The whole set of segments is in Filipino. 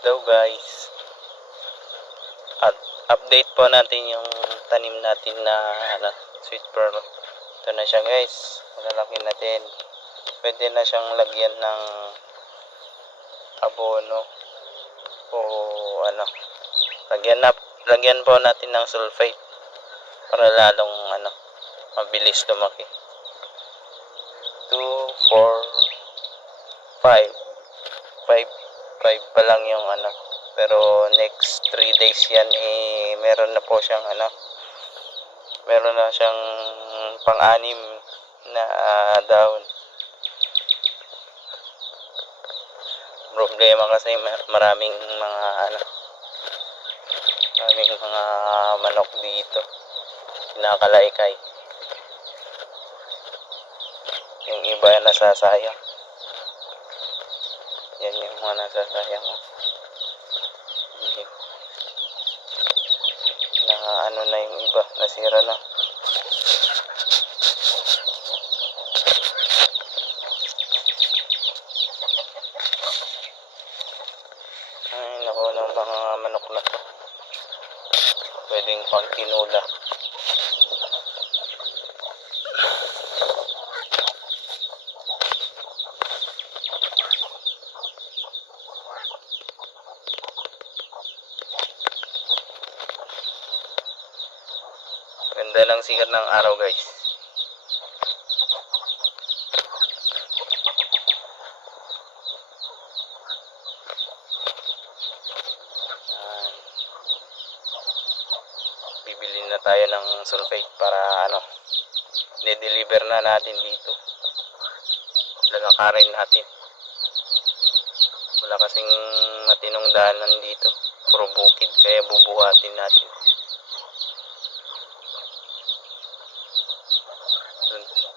Hello guys. At update po natin yung tanim natin na sweet pearl. Ito na siya guys. Malalaki natin. Pwede na siyang lagyan ng abono o lagyan po natin ng sulfate para lalong mabilis lumaki. 2, 4, 5 pa lang yung pero next 3 days yan meron na po siyang meron na siyang pang-anim na dahon. Problema kasi maraming mga manok dito, kinakalaykay. Yung iba nasasayang. Yan yung mga nasasayang. Na yung iba, nasira na. Ay, naku, ng mga manok na to. Pwedeng pang tinula. Ganda ng sikat ng araw guys. Bibili na tayo ng sulfate para i-deliver na natin dito. Lalakarin natin. Wala kasing matinong daanan dito. Puro bukid, kaya bubuhatin natin.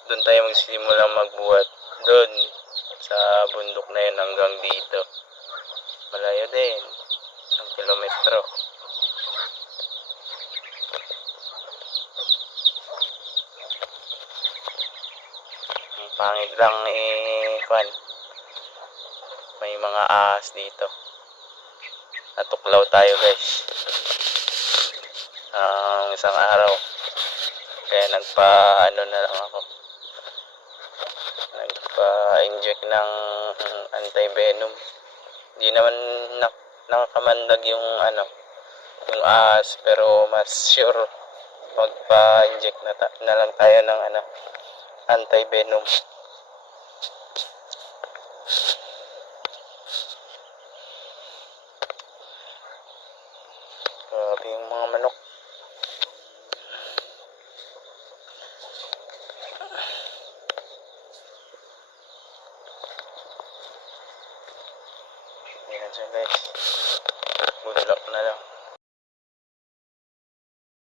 Doon tayo magsimulang magbuhat. Doon sa bundok na yun hanggang dito. Malayo din. 1 kilometro. Ang pangit lang may mga ahas dito. Natuklaw tayo guys. Isang araw. Kaya na lang ako. Nagpa-inject ng anti-venom. Hindi naman nakakamandag yung yung ahas, pero mas sure magpa-inject na lang tayo ng anti-venom. Grabe yung mga manok. Ayan siya guys. Good luck na lang.